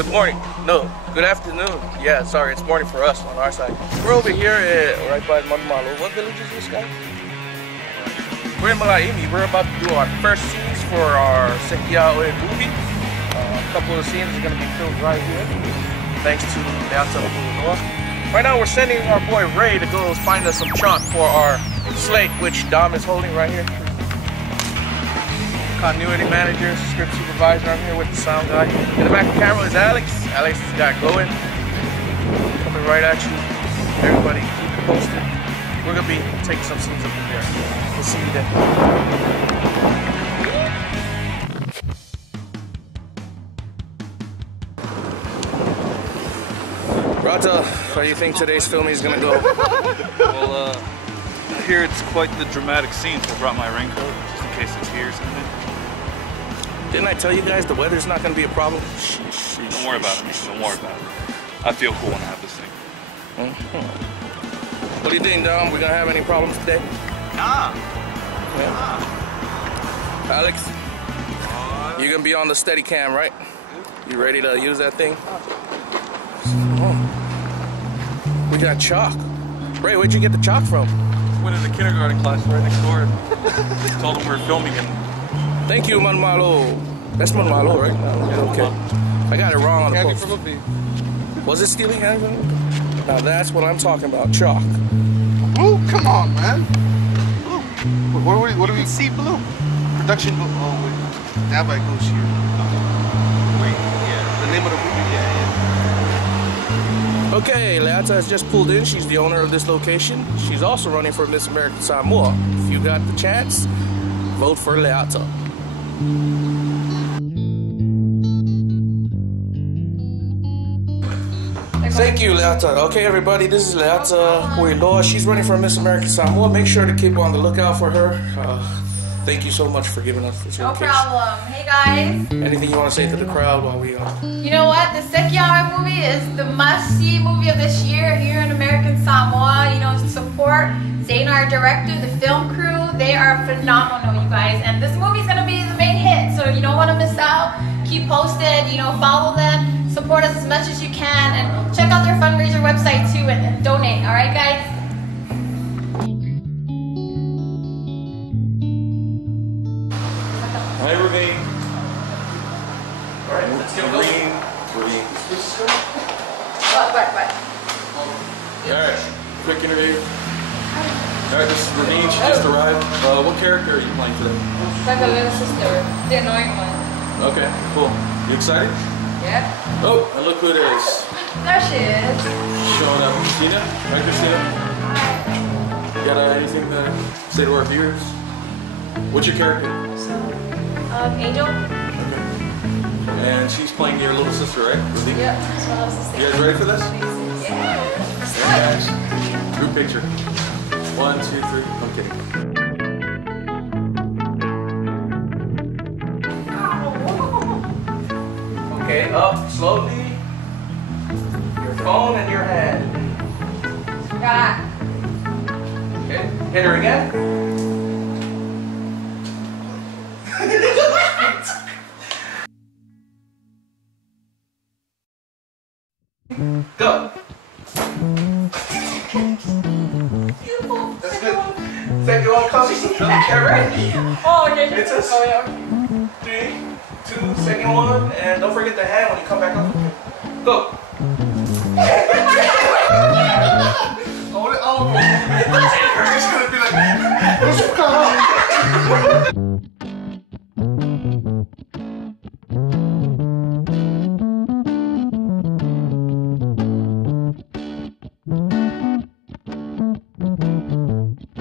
Good morning. No, good afternoon. Yeah, sorry, it's morning for us on our side. We're over here right by Manmalo. What village is this, guy? We're in Malaimi. We're about to do our first scenes for our Seki movie. A couple of the scenes are going to be filmed right here, thanks to Leata. Right now, we're sending our boy Ray to go find us some chalk for our slate, which Dom is holding right here. Continuity manager, script supervisor. I'm here with the sound guy. In the back of the camera is Alex. Alex has got going. Coming right at you. Everybody, keep it posted. We're gonna be taking some scenes up in there. We'll see you then. Rata, how do you think today's filming is gonna go? Well, here it's quite the dramatic scene, so I brought my raincoat just in case it's here. Didn't I tell you guys the weather's not going to be a problem? Don't worry about it, man. Don't worry about it. I feel cool when I have this thing. What do you think, Dom? We going to have any problems today? Nah. Yeah. Nah. Alex, you're going to be on the steady cam, right? You ready to use that thing? Oh. We got chalk. Ray, where'd you get the chalk from? Went in the kindergarten class right next door. Told them we were filming and... Thank you, Manmalo. That's Manmalo, right? No, okay. I got it wrong on the post. Was it stealing candy from me? Now that's what I'm talking about, chalk. Blue? Come on, man. Blue. What do we see, blue? Production blue. Oh, wait. That bike goes here. Wait, yeah. The name of the movie, yeah. Okay, Leata has just pulled in. She's the owner of this location. She's also running for Miss American Samoa. If you got the chance, vote for Leata. Thank you, Leata. Okay, everybody, this is Leata Puiloa. She's running for Miss American Samoa. Make sure to keep on the lookout for her. Thank you so much for giving us this No invitation. problem. Hey guys. Anything you want to say to the crowd while we You know what? The Seki movie is the must-see movie of this year here in American Samoa. You know, support Zane, our director, the film crew. They are phenomenal, you guys. And this movie's gonna be the main hit, so you don't want to miss out. Keep posted. You know, follow them, support us as much as you can, and check out their fundraiser website too, and donate. All right, guys. Hi, Ravine. Alright, let's go. Ravine. What? Alright, quick interview. Alright, this is Ravine. She just arrived. What character are you playing today? Like a little sister, the annoying one. Okay, cool. You excited? Yeah. Oh, and look who it is. There she is. Showing up. Christina? Hi, Christina. You got anything to say to our viewers? What's your character? Angel. Okay. And she's playing your little sister, right? Ravine? Yep, that's what I was just You guys ready for this? Yeah. Alright, guys. Group picture. 1, 2, 3. I'm kidding. Okay, up slowly. Your phone in your hand. Got. Okay, hit her again. Go. That's good. Second one comes. Okay, ready? Oh, okay. It's a 3, 2, second one, and don't forget the hand when you come back up. Go. Oh, it's gonna be like,